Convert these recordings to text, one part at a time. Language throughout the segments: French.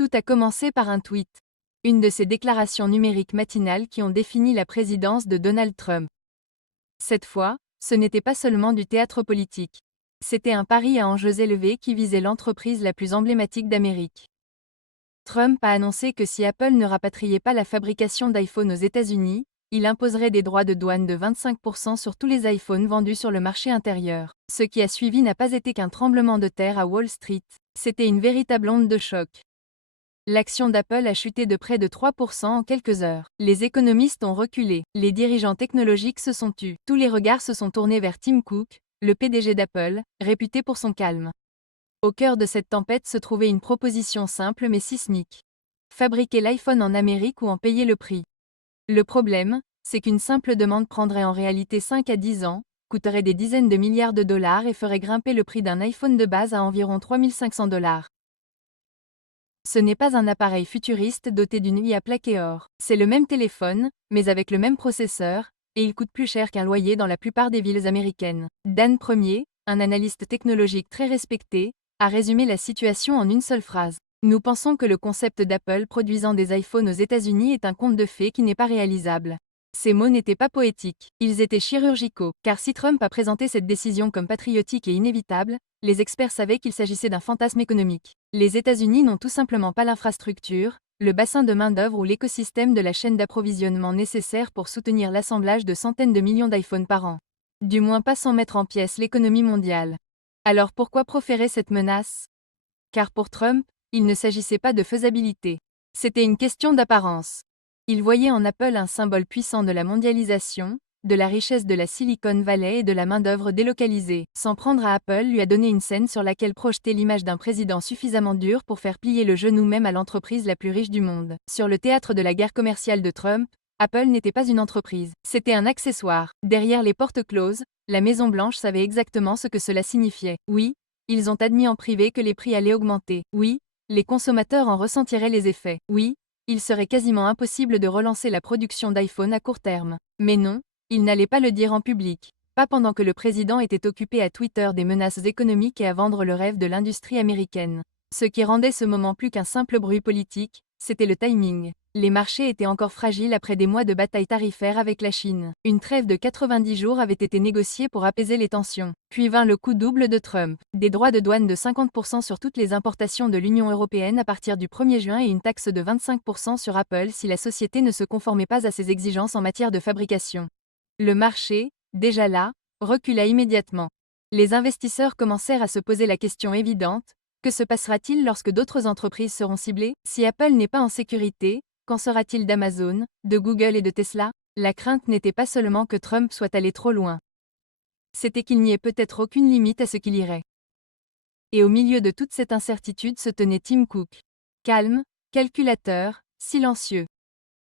Tout a commencé par un tweet. Une de ces déclarations numériques matinales qui ont défini la présidence de Donald Trump. Cette fois, ce n'était pas seulement du théâtre politique. C'était un pari à enjeux élevés qui visait l'entreprise la plus emblématique d'Amérique. Trump a annoncé que si Apple ne rapatriait pas la fabrication d'iPhone aux États-Unis, il imposerait des droits de douane de 25% sur tous les iPhones vendus sur le marché intérieur. Ce qui a suivi n'a pas été qu'un tremblement de terre à Wall Street, c'était une véritable onde de choc. L'action d'Apple a chuté de près de 3% en quelques heures. Les économistes ont reculé, les dirigeants technologiques se sont tus. Tous les regards se sont tournés vers Tim Cook, le PDG d'Apple, réputé pour son calme. Au cœur de cette tempête se trouvait une proposition simple mais sismique. Fabriquer l'iPhone en Amérique ou en payer le prix. Le problème, c'est qu'une simple demande prendrait en réalité 5 à 10 ans, coûterait des dizaines de milliards de dollars et ferait grimper le prix d'un iPhone de base à environ 3500 $. Ce n'est pas un appareil futuriste doté d'une IA plaquée or. C'est le même téléphone, mais avec le même processeur, et il coûte plus cher qu'un loyer dans la plupart des villes américaines. Dan Premier, un analyste technologique très respecté, a résumé la situation en une seule phrase. Nous pensons que le concept d'Apple produisant des iPhones aux États-Unis est un conte de fées qui n'est pas réalisable. Ces mots n'étaient pas poétiques, ils étaient chirurgicaux, car si Trump a présenté cette décision comme patriotique et inévitable, les experts savaient qu'il s'agissait d'un fantasme économique. Les États-Unis n'ont tout simplement pas l'infrastructure, le bassin de main-d'œuvre ou l'écosystème de la chaîne d'approvisionnement nécessaire pour soutenir l'assemblage de centaines de millions d'iPhones par an. Du moins pas sans mettre en pièces l'économie mondiale. Alors pourquoi proférer cette menace? Car pour Trump, il ne s'agissait pas de faisabilité. C'était une question d'apparence. Il voyait en Apple un symbole puissant de la mondialisation, de la richesse de la Silicon Valley et de la main-d'œuvre délocalisée. S'en prendre à Apple lui a donné une scène sur laquelle projeter l'image d'un président suffisamment dur pour faire plier le genou même à l'entreprise la plus riche du monde. Sur le théâtre de la guerre commerciale de Trump, Apple n'était pas une entreprise, c'était un accessoire. Derrière les portes closes, la Maison-Blanche savait exactement ce que cela signifiait. Oui, ils ont admis en privé que les prix allaient augmenter. Oui, les consommateurs en ressentiraient les effets. Oui, il serait quasiment impossible de relancer la production d'iPhone à court terme. Mais non, il n'allait pas le dire en public. Pas pendant que le président était occupé à Twitter des menaces économiques et à vendre le rêve de l'industrie américaine. Ce qui rendait ce moment plus qu'un simple bruit politique, c'était le timing. Les marchés étaient encore fragiles après des mois de bataille tarifaire avec la Chine. Une trêve de 90 jours avait été négociée pour apaiser les tensions. Puis vint le coup double de Trump. Des droits de douane de 50% sur toutes les importations de l'Union européenne à partir du 1er juin et une taxe de 25% sur Apple si la société ne se conformait pas à ses exigences en matière de fabrication. Le marché, déjà là, recula immédiatement. Les investisseurs commencèrent à se poser la question évidente, que se passera-t-il lorsque d'autres entreprises seront ciblées? Si Apple n'est pas en sécurité, qu'en sera-t-il d'Amazon, de Google et de Tesla? La crainte n'était pas seulement que Trump soit allé trop loin. C'était qu'il n'y ait peut-être aucune limite à ce qu'il irait. Et au milieu de toute cette incertitude se tenait Tim Cook. Calme, calculateur, silencieux.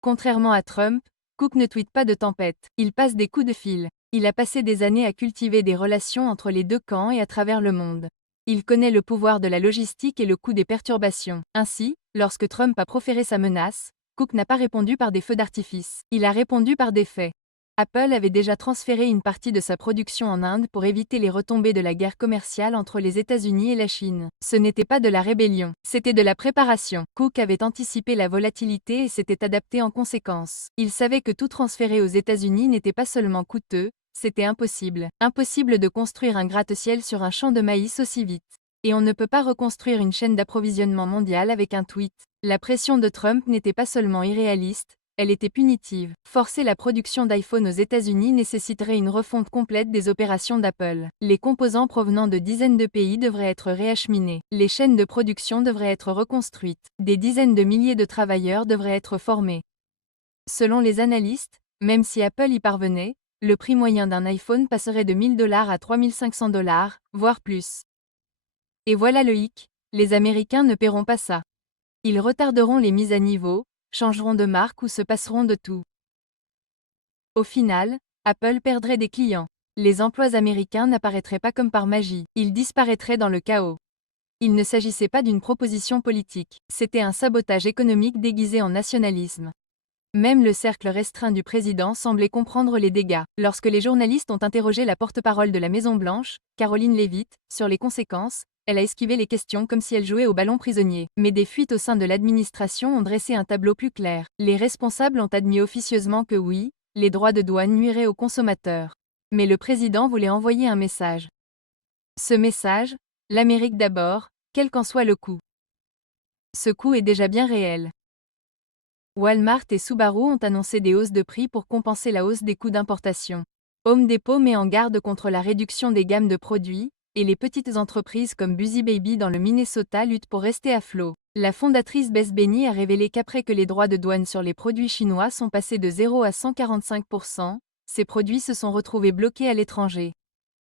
Contrairement à Trump, Cook ne tweete pas de tempête, il passe des coups de fil. Il a passé des années à cultiver des relations entre les deux camps et à travers le monde. Il connaît le pouvoir de la logistique et le coût des perturbations. Ainsi, lorsque Trump a proféré sa menace, Cook n'a pas répondu par des feux d'artifice. Il a répondu par des faits. Apple avait déjà transféré une partie de sa production en Inde pour éviter les retombées de la guerre commerciale entre les États-Unis et la Chine. Ce n'était pas de la rébellion, c'était de la préparation. Cook avait anticipé la volatilité et s'était adapté en conséquence. Il savait que tout transférer aux États-Unis n'était pas seulement coûteux, c'était impossible. Impossible de construire un gratte-ciel sur un champ de maïs aussi vite. Et on ne peut pas reconstruire une chaîne d'approvisionnement mondiale avec un tweet. La pression de Trump n'était pas seulement irréaliste, elle était punitive. Forcer la production d'iPhone aux États-Unis nécessiterait une refonte complète des opérations d'Apple. Les composants provenant de dizaines de pays devraient être réacheminés. Les chaînes de production devraient être reconstruites. Des dizaines de milliers de travailleurs devraient être formés. Selon les analystes, même si Apple y parvenait, le prix moyen d'un iPhone passerait de 1000 $ à 3500 $, voire plus. Et voilà le hic, les Américains ne paieront pas ça. Ils retarderont les mises à niveau, changeront de marque ou se passeront de tout. Au final, Apple perdrait des clients. Les emplois américains n'apparaîtraient pas comme par magie, ils disparaîtraient dans le chaos. Il ne s'agissait pas d'une proposition politique, c'était un sabotage économique déguisé en nationalisme. Même le cercle restreint du président semblait comprendre les dégâts. Lorsque les journalistes ont interrogé la porte-parole de la Maison-Blanche, Caroline Leavitt, sur les conséquences, elle a esquivé les questions comme si elle jouait au ballon prisonnier. Mais des fuites au sein de l'administration ont dressé un tableau plus clair. Les responsables ont admis officieusement que oui, les droits de douane nuiraient aux consommateurs. Mais le président voulait envoyer un message. Ce message, l'Amérique d'abord, quel qu'en soit le coût. Ce coût est déjà bien réel. Walmart et Subaru ont annoncé des hausses de prix pour compenser la hausse des coûts d'importation. Home Depot met en garde contre la réduction des gammes de produits, et les petites entreprises comme Busy Baby dans le Minnesota luttent pour rester à flot. La fondatrice Beth Benny a révélé qu'après que les droits de douane sur les produits chinois sont passés de 0 à 145%, ces produits se sont retrouvés bloqués à l'étranger.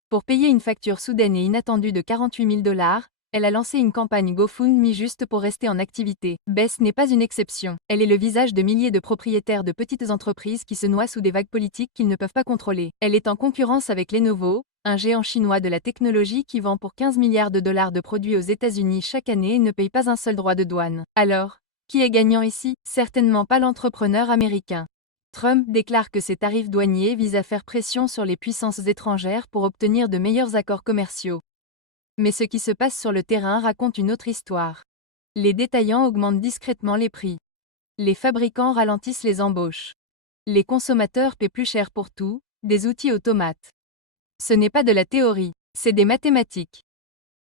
Pour payer une facture soudaine et inattendue de 48 000 $, elle a lancé une campagne GoFundMe juste pour rester en activité. Beth n'est pas une exception. Elle est le visage de milliers de propriétaires de petites entreprises qui se noient sous des vagues politiques qu'ils ne peuvent pas contrôler. Elle est en concurrence avec Lenovo, un géant chinois de la technologie qui vend pour 15 milliards de dollars de produits aux États-Unis chaque année et ne paye pas un seul droit de douane. Alors, qui est gagnant ici? Certainement pas l'entrepreneur américain. Trump déclare que ces tarifs douaniers visent à faire pression sur les puissances étrangères pour obtenir de meilleurs accords commerciaux. Mais ce qui se passe sur le terrain raconte une autre histoire. Les détaillants augmentent discrètement les prix. Les fabricants ralentissent les embauches. Les consommateurs paient plus cher pour tout, des outils automates. Ce n'est pas de la théorie, c'est des mathématiques.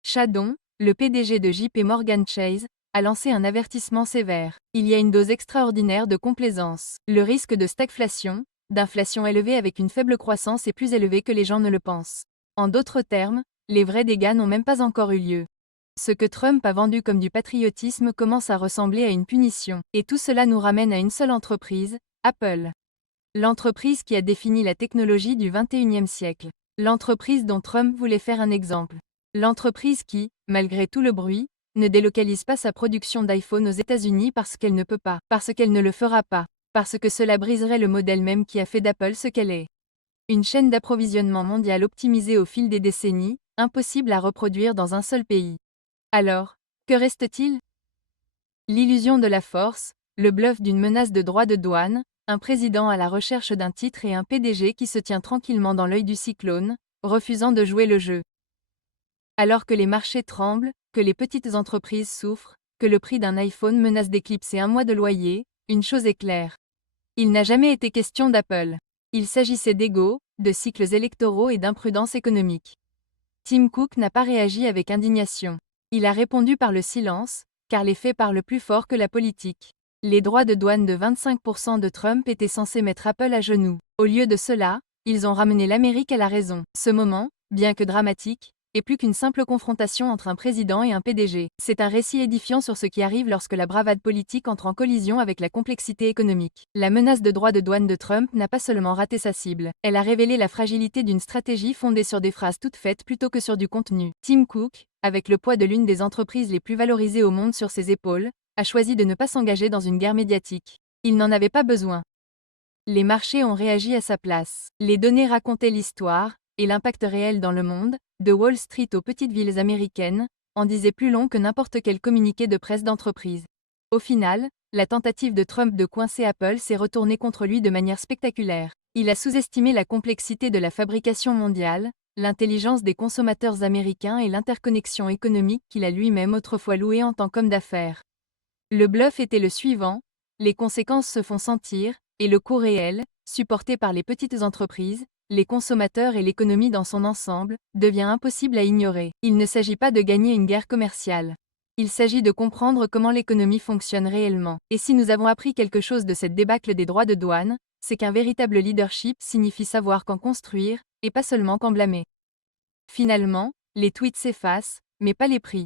Chadon, le PDG de JP Morgan Chase, a lancé un avertissement sévère. Il y a une dose extraordinaire de complaisance. Le risque de stagflation, d'inflation élevée avec une faible croissance est plus élevé que les gens ne le pensent. En d'autres termes, les vrais dégâts n'ont même pas encore eu lieu. Ce que Trump a vendu comme du patriotisme commence à ressembler à une punition. Et tout cela nous ramène à une seule entreprise, Apple. L'entreprise qui a défini la technologie du XXIe siècle. L'entreprise dont Trump voulait faire un exemple. L'entreprise qui, malgré tout le bruit, ne délocalise pas sa production d'iPhone aux États-Unis parce qu'elle ne peut pas, parce qu'elle ne le fera pas, parce que cela briserait le modèle même qui a fait d'Apple ce qu'elle est. Une chaîne d'approvisionnement mondiale optimisée au fil des décennies, impossible à reproduire dans un seul pays. Alors, que reste-t-il? L'illusion de la force, le bluff d'une menace de droit de douane, un président à la recherche d'un titre et un PDG qui se tient tranquillement dans l'œil du cyclone, refusant de jouer le jeu. Alors que les marchés tremblent, que les petites entreprises souffrent, que le prix d'un iPhone menace d'éclipser un mois de loyer, une chose est claire. Il n'a jamais été question d'Apple. Il s'agissait d'ego, de cycles électoraux et d'imprudence économique. Tim Cook n'a pas réagi avec indignation. Il a répondu par le silence, car les faits parlent plus fort que la politique. Les droits de douane de 25% de Trump étaient censés mettre Apple à genoux. Au lieu de cela, ils ont ramené l'Amérique à la raison. Ce moment, bien que dramatique, est plus qu'une simple confrontation entre un président et un PDG. C'est un récit édifiant sur ce qui arrive lorsque la bravade politique entre en collision avec la complexité économique. La menace de droit de douane de Trump n'a pas seulement raté sa cible, elle a révélé la fragilité d'une stratégie fondée sur des phrases toutes faites plutôt que sur du contenu. Tim Cook, avec le poids de l'une des entreprises les plus valorisées au monde sur ses épaules, a choisi de ne pas s'engager dans une guerre médiatique. Il n'en avait pas besoin. Les marchés ont réagi à sa place. Les données racontaient l'histoire, et l'impact réel dans le monde, de Wall Street aux petites villes américaines, en disait plus long que n'importe quel communiqué de presse d'entreprise. Au final, la tentative de Trump de coincer Apple s'est retournée contre lui de manière spectaculaire. Il a sous-estimé la complexité de la fabrication mondiale, l'intelligence des consommateurs américains et l'interconnexion économique qu'il a lui-même autrefois louée en tant qu'homme d'affaires. Le bluff était le suivant, les conséquences se font sentir, et le coût réel, supporté par les petites entreprises, les consommateurs et l'économie dans son ensemble, devient impossible à ignorer. Il ne s'agit pas de gagner une guerre commerciale. Il s'agit de comprendre comment l'économie fonctionne réellement. Et si nous avons appris quelque chose de cette débâcle des droits de douane, c'est qu'un véritable leadership signifie savoir quand construire, et pas seulement quand blâmer. Finalement, les tweets s'effacent, mais pas les prix.